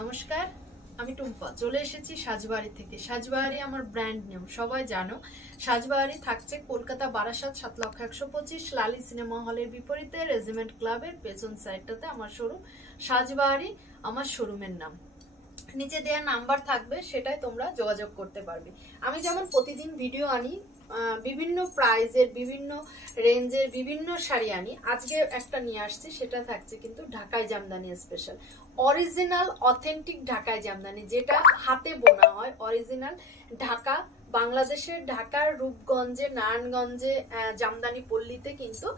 নমস্কার, আমি টুম্পা চলে এসেছি সাজবাড়ি থেকে। সাজবাড়ি আমার ব্র্যান্ড নেম, সবাই জানো। সাজবাড়ি থাকছে কলকাতা বারাসাত 7,125 লালি সিনেমা হলের বিপরীতে রেজিমেন্ট ক্লাবের পেছন সাইডটাতে আমার শোরুম। সাজবাড়ি আমার শোরুমের নাম। নিচে দেওয়া নাম্বার থাকবে, সেটাই তোমরা যোগাযোগ করতে পারবে। আমি যেমন প্রতিদিন ভিডিও আনি, বিভিন্ন প্রাইজের বিভিন্ন রেঞ্জের বিভিন্ন শাড়ি আনি। আজকে একটা নিয়ে আসছি, সেটা থাকছে কিন্তু ঢাকাই জামদানি স্পেশাল, অরিজিনাল অথেন্টিক ঢাকাই জামদানি, যেটা হাতে বোনা হয়। অরিজিনাল ঢাকা, বাংলাদেশের ঢাকার রূপগঞ্জে, নারায়ণগঞ্জে জামদানি পল্লীতে কিন্তু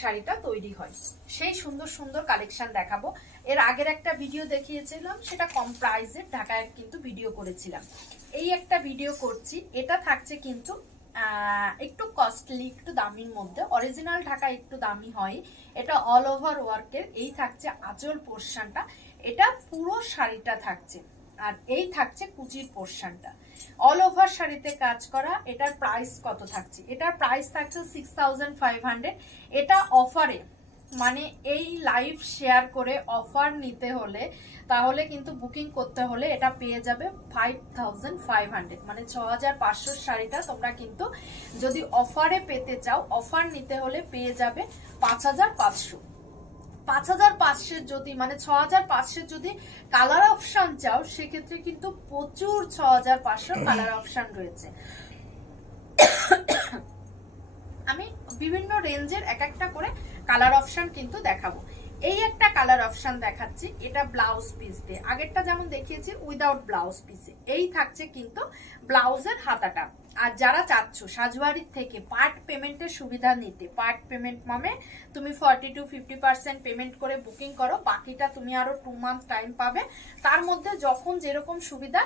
শাড়িটা তৈরি হয়। সেই সুন্দর সুন্দর কালেকশন দেখাবো। এর আগের একটা ভিডিও দেখিয়েছিলাম, সেটা কম প্রাইসের ঢাকায় কিন্তু ভিডিও করেছিলাম। এই একটা ভিডিও করছি, এটা থাকছে কিন্তু একটু কস্টলি, একটু দামির মধ্যে। অরিজিনাল ঢাকা একটু দামি হয়। এটা অল ওভার ওয়ার্কের। এই থাকছে আঁচল পোর্শনটা, এটা পুরো শাড়িটা থাকছে। আর এই থাকছে কুচির পোর্শনটা, অল ওভার শাড়িতে কাজ করা। এটার প্রাইস কত থাকছে? এটার প্রাইস থাকছে 6500। এটা অফারে, মানে এই লাইভ শেয়ার করে অফার নিতে হলে, তাহলে কিন্তু বুকিং করতে হলে এটা পেয়ে যাবে 5500, মানে 6500 শাড়িটা তোমরা কিন্তু যদি অফারে পেতে চাও, অফার নিতে হলে পেয়ে যাবে 5500। 5500 যদি, মানে 6500 যদি কালার অপশন চাও, সেক্ষেত্রে কিন্তু প্রচুর 6500 কালার অপশন রয়েছে। আমি বিভিন্ন রেঞ্জের এক একটা করে কালার অপশন কিন্তু দেখাবো। এই একটা কালার অপশন দেখাচ্ছি, এটা ব্লাউজ পিস দিয়ে। আগেরটা যেমন দেখিয়েছি উইদাউট ব্লাউজ পিসে, এই থাকছে কিন্তু ব্লাউজের হাতাটা। আর যারা চাচ্ছ সাজবাড়ির থেকে পার্ট পেমেন্টের সুবিধা নিতে, পার্ট পেমেন্ট মানে তুমি 40 to 50% পেমেন্ট করে বুকিং করো, বাকিটা তুমি আরো 2 মান্থ টাইম পাবে। তার মধ্যে যখন যেরকম সুবিধা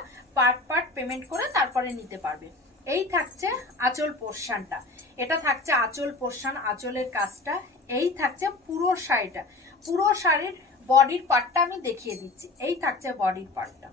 পার্ট পেমেন্ট করে তারপরে নিতে পারবে। এই থাকছে আঁচল পোর্শনটা, এটা থাকছে আঁচল পোর্শন, আঁচলের কাজটা। এই থাকছে পুরো শাড়িটা, পুরো শাড়ির বডির পার্টটা আমি দেখিয়ে দিচ্ছি। এই থাকছে বডির পার্টটা।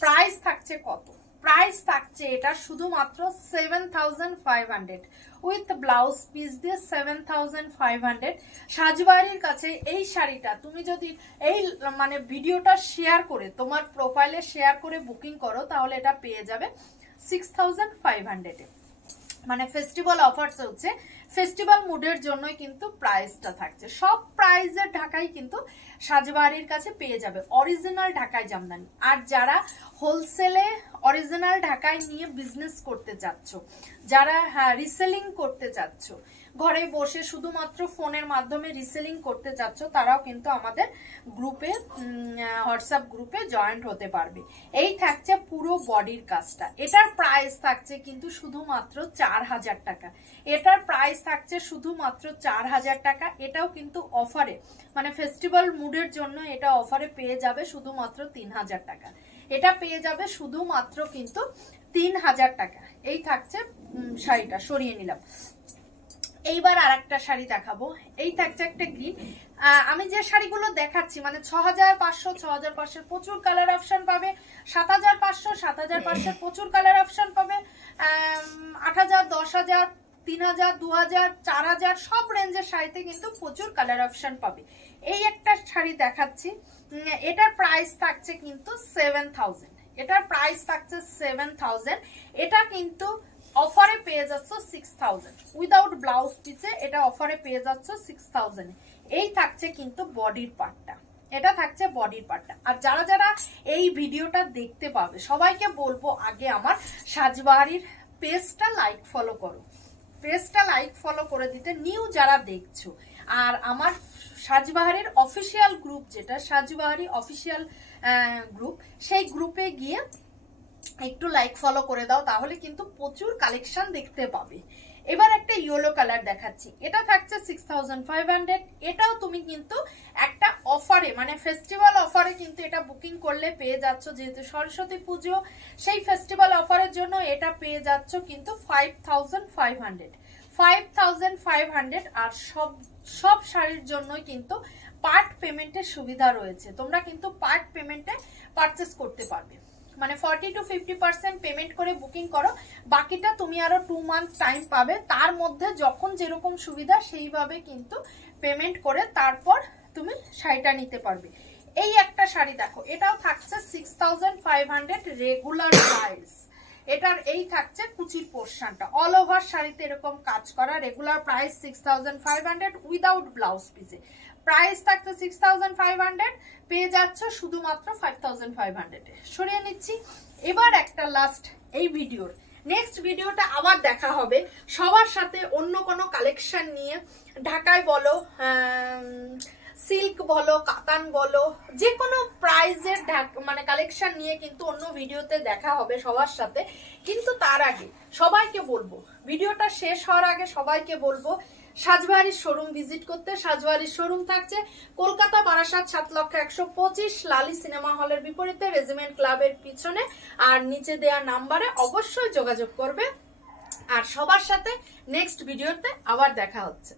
প্রাইস থাকছে কত? প্রাইস থাকছে এটা শুধুমাত্র 7500 উইথ ব্লাউজ পিস দিয়ে 7500। সাজবাড়ির কাছে এই শাড়িটা তুমি যদি এই মানে ভিডিওটা শেয়ার করে তোমার প্রোফাইলে শেয়ার করে বুকিং করো, তাহলে এটা পেয়ে যাবে 6500-এ। মানে ফেস্টিভ্যাল অফার চলছে, ফেস্টিভ্যাল মুডের জন্যই কিন্তু প্রাইসটা থাকছে। সব প্রাইসের ঢাকাই কিন্তু সাজবাড়ির কাছে পেয়ে যাবে অরিজিনাল ঢাকাই জামদানি। আর যারা হোলসেলে অরিজিনাল ঢাকায় নিয়ে বিজনেস করতে চাচ্ছ, যারা রিসেলিং করতে চাচ্ছ, ঘরে বসে শুধুমাত্র ফোনের মাধ্যমে রিসেলিং করতে চাচ্ছ, তারাও কিন্তু আমাদের গ্রুপে, হোয়াটসঅ্যাপ গ্রুপে জয়েন্ট হতে পারবে। এই থাকছে পুরো বডির কাজটা। এটার প্রাইস থাকছে কিন্তু শুধুমাত্র 4000 টাকা। এটার প্রাইস থাকছে শুধুমাত্র 4000 টাকা। এটাও কিন্তু অফারে, মানে ফেস্টিভ্যাল মুডের জন্য এটা অফারে পেয়ে যাবে শুধুমাত্র 3000 টাকা। এটা পেয়ে যাবে শুধুমাত্র কিন্তু 3000 টাকা। এই থাকছে শাড়িটা, সরিয়ে নিলাম। এইবার আর একটা শাড়ি দেখাবো। এই থাকছে একটা গ্রিন। আমি যে শাড়িগুলো দেখাচ্ছি, মানে 6500, 6500 প্রচুর কালার অপশন পাবে, 7500, 7500 প্রচুর কালার অপশন পাবে, 8000, 10000, 3000, 2000, 4000 সব রেঞ্জের শাড়িতে কিন্তু প্রচুর কালার অপশন পাবে। এই একটা শাড়ি দেখাচ্ছি, এটার প্রাইস থাকছে কিন্তু 7000। এটার প্রাইস থাকছে 7000। এটা কিন্তু অফারে পেয়ে যাচ্ছ 6000 উইদাউট ব্লাউজ পিসে। এটা অফারে পেয়ে যাচ্ছ 6000। এই থাকছে কিন্তু বডির পার্টটা, এটা থাকছে বডির পার্টটা। আর যারা যারা এই ভিডিওটা দেখতে পাবে, সবাইকে বলবো আগে আমার সাজবাড়ির পেজটা লাইক ফলো করো, পেজটা লাইক ফলো করে দিতে, নিউ যারা দেখছো। আর আমার সাজবাড়ির অফিসিয়াল গ্রুপ, যেটা সাজবাড়ি অফিসিয়াল গ্রুপ, সেই গ্রুপে গিয়ে একটু লাইক ফলো করে দাও, তাহলে কিন্তু প্রচুর কালেকশন দেখতে পাবে। এবার একটা ইয়েলো কালার দেখাচ্ছি, এটা থাকছে 6500। এটাও তুমি কিন্তু একটা অফারে, মানে ফেস্টিভ্যাল অফারে কিন্তু এটা বুকিং করলে পেয়ে যাচ্ছ। যেহেতু সরস্বতী পুজো, সেই ফেস্টিভ্যাল অফারের জন্য এটা পেয়ে যাচ্ছ কিন্তু 5500। 5500। আর সব শাড়ির জন্যই কিন্তু পার্ট পেমেন্টের সুবিধা রয়েছে। তোমরা কিন্তু পার্ট পেমেন্টে পারচেস করতে পারবে, মানে 40 to 50% পেমেন্ট করে বুকিং করো, বাকিটা তুমি আরো 2 মান্থ টাইম পাবে। তার মধ্যে যখন যেরকম সুবিধা সেইভাবে কিন্তু পেমেন্ট করে তারপর তুমি শাড়িটা নিতে পারবে। এই একটা শাড়ি দেখো, এটাও থাকছে 6500 রেগুলার প্রাইস। এটার এই থাকছে কুচির পোর্শনটা, অল ওভার শাড়িতে এরকম কাজ করা, রেগুলার প্রাইস 6500 উইদাউট ব্লাউজ পিসে। প্রাইস থাকছে 6500, পেয়ে যাচ্ছে শুধুমাত্র 5500 এ। সরিয়ে নিচ্ছি। এবার একটা লাস্ট এই ভিডিওর নেক্সট ভিডিওটা আবার দেখা হবে সবার সাথে অন্য কোনো কালেকশন নিয়ে। ঢাকায় বলো, সিল্ক বলো, কাতান বলো, যে কোনো প্রাইজের মানে কালেকশন নিয়ে কিন্তু অন্য ভিডিওতে দেখা হবে সবার সাথে। কিন্তু তার আগে সবাইকে বলবো, ভিডিওটা শেষ হওয়ার আগে সবাইকে বলবো সাজবাড়ির শোরুম ভিজিট করতে। সাজবাড়ির শোরুম থাকছে কলকাতা বারাসাত 7,125 লালি সিনেমা হলের বিপরীতে, রেজিমেন্ট ক্লাবের পিছনে। আর নিচে দেওয়া নাম্বারে অবশ্যই যোগাযোগ করবে। আর সবার সাথে নেক্সট ভিডিওতে আবার দেখা হচ্ছে।